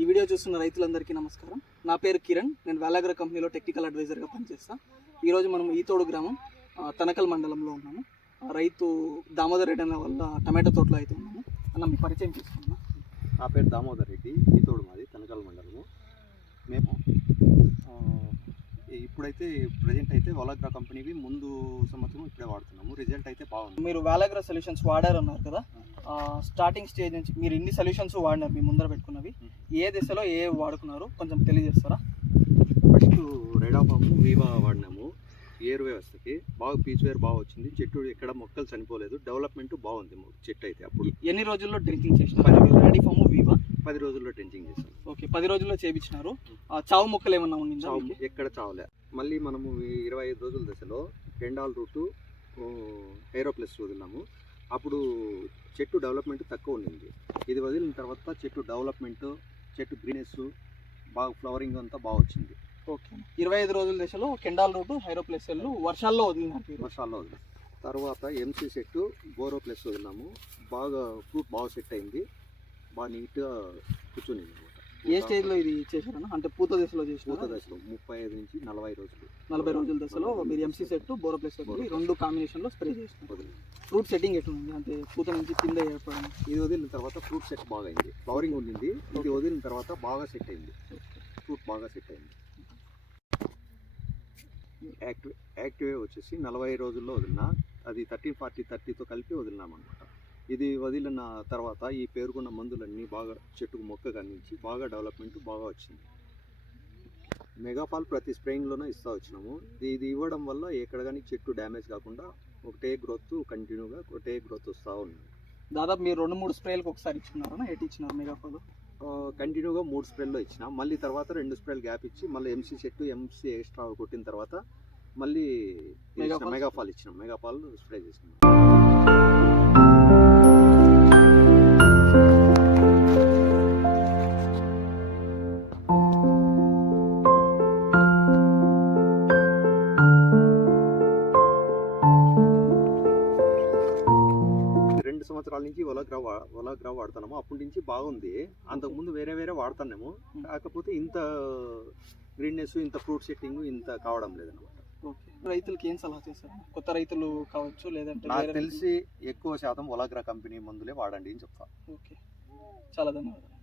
ఈ వీడియో చూస్తున్న రైతులందరికీ నమస్కారం. నా పేరు కిరణ్. నేను వేలాగ్ర కంపెనీలో టెక్నికల్ అడ్వైజర్గా పనిచేస్తాను. ఈరోజు మనం ఈతోడు గ్రామం తనకల్ మండలంలో ఉన్నాము. రైతు దామోదర్ రెడ్డి అన్న వాళ్ళ టమాటో తోటలో అయితే ఉన్నాము. అన్న మీ పరిచయం చేసుకున్నాం. నా పేరు దామోదర్ రెడ్డి, ఈతోడు మాది తనకల్ మండలము. మేము ఇప్పుడైతే ప్రజెంట్ అయితే వేలాగ్ర కంపెనీవి ముందు సంవత్సరం ఇప్పుడే వాడుతున్నాము. రిజల్ట్ అయితే బాగుంది. మీరు వేలాగ్ర సొల్యూషన్స్ వాడారన్నారు కదా, స్టార్టింగ్ స్టేజ్ నుంచి మీరు ఇన్ని సొల్యూషన్స్ వాడినారు, మీ ముందర పెట్టుకున్నవి ఏ దశలో ఏ వాడుకున్నారు కొంచెం తెలియజేస్తారా? ఫస్ట్ రెడాఫాము వీవా వాడినాము. ఏరు వ్యవస్థకి బాగా పీచు వేరు బాగా వచ్చింది. చెట్టు ఎక్కడ మొక్కలు చనిపోలేదు. డెవలప్మెంట్ బాగుంది చెట్టు అయితే. అప్పుడు ఎన్ని రోజుల్లో డ్రింకింగ్ చేసినారు? రెడాఫాము వీవా 10 రోజుల్లో డ్రింకింగ్ చేసాం. ఓకే, 10 రోజుల్లో చేయించినారు. చావు మొక్కలు ఏమన్నా ఉండిందా? ఎక్కడ చావులే. మళ్ళీ మనము 25 రోజుల దశలో పెండాల్ రూటు హైరోప్లస్ వదిలినాము. అప్పుడు చెట్టు డెవలప్మెంట్ తక్కువ ఉండింది. ఇది వదిలిన తర్వాత చెట్టు డెవలప్మెంట్, చెట్టు గ్రీనెస్ బాగా, ఫ్లవరింగ్ అంతా బాగా వచ్చింది. ఓకే, 25 రోజుల దశలో కెండాల్ రూటు హైరోప్లస్ వర్షాల్లో వదిలినారు. వర్షాల్లో వదిలినాం. తర్వాత ఎంసీ సెట్టు బోరో ప్లస్ వదిలినాము. బాగా ఫ్రూట్ బాగా సెట్ అయింది. బాగా నీట్గా కూర్చొని అనమాట. ఏ స్టేజ్లో ఇది చేశారన్నా? అంటే పూత దశలో చేసిన? పూత దశలో 35 నుంచి 40 రోజులు. 40 రోజుల దశలో మీరు ఎంసీ సెట్ బోరో ప్లస్ రెండు కాంబినేషన్లో స్ప్రే చేసినారు. ఫ్రూట్ సెట్టింగ్ ఎట్లుంది? అంటే పూత నుంచి కింద ఏర్పడడం. ఇది వదిలిన తర్వాత ఫ్రూట్ సెట్ బాగా అయింది. ఫ్లవరింగ్ ఉండింది. ఇది వదిలిన తర్వాత బాగా సెట్ అయింది. ఫ్రూట్ బాగా సెట్ అయింది. యాక్టివే వచ్చేసి 40 రోజుల్లో వదిలిన. అది 30-40-30తో కలిపి వదిలినామన్నమాట. ఇది వదిలిన తర్వాత ఈ పేరుకున్న మందులన్నీ బాగా చెట్టుకు మొక్క కనిపించి బాగా డెవలప్మెంట్ బాగా వచ్చింది. మెగాఫాల్ ప్రతి స్ప్రేయింగ్లోనే ఇస్తూ వచ్చినాము. ఇది ఇవ్వడం వల్ల ఎక్కడ కానీ చెట్టు డ్యామేజ్ కాకుండా ఒకటే గ్రోత్ కంటిన్యూగా ఒకటే గ్రోత్ వస్తూ ఉంది. దాదాపు మీరు 2-3 స్ప్రేలకు ఒకసారి ఇచ్చినారా? ఎటు ఇచ్చినారు మెగాఫాల్? కంటిన్యూగా 3 స్ప్రేల్లో ఇచ్చిన. మళ్ళీ తర్వాత 2 స్ప్రేలు గ్యాప్ ఇచ్చి మళ్ళీ ఎంసీ సెట్ ఎంసీ ఎక్స్ట్రా కొట్టిన తర్వాత మళ్ళీ మెగాఫాల్ ఇచ్చినాం. మెగాఫాల్ స్ప్రే చేసినాం. సంవత్సరాల నుంచి వేలాగ్ర వాడుతున్నాము. అప్పటి నుంచి బాగుంది. అంతకుముందు వేరే వాడుతున్నాము. కాకపోతే ఇంత గ్రీన్నెస్, ఇంత ఫ్రూట్ సెట్టింగ్ ఇంత కావడం లేదన్నమాట. ఓకే, రైతులకి ఏం సలహా చేస్తారు? కొత్త రైతులు కావచ్చు, లేదంటే నాకు తెలిసి ఎక్కువ శాతం వేలాగ్ర కంపెనీ మందులే వాడండి అని చెప్తాను. ఓకే, చాలా ధన్యవాదాలు.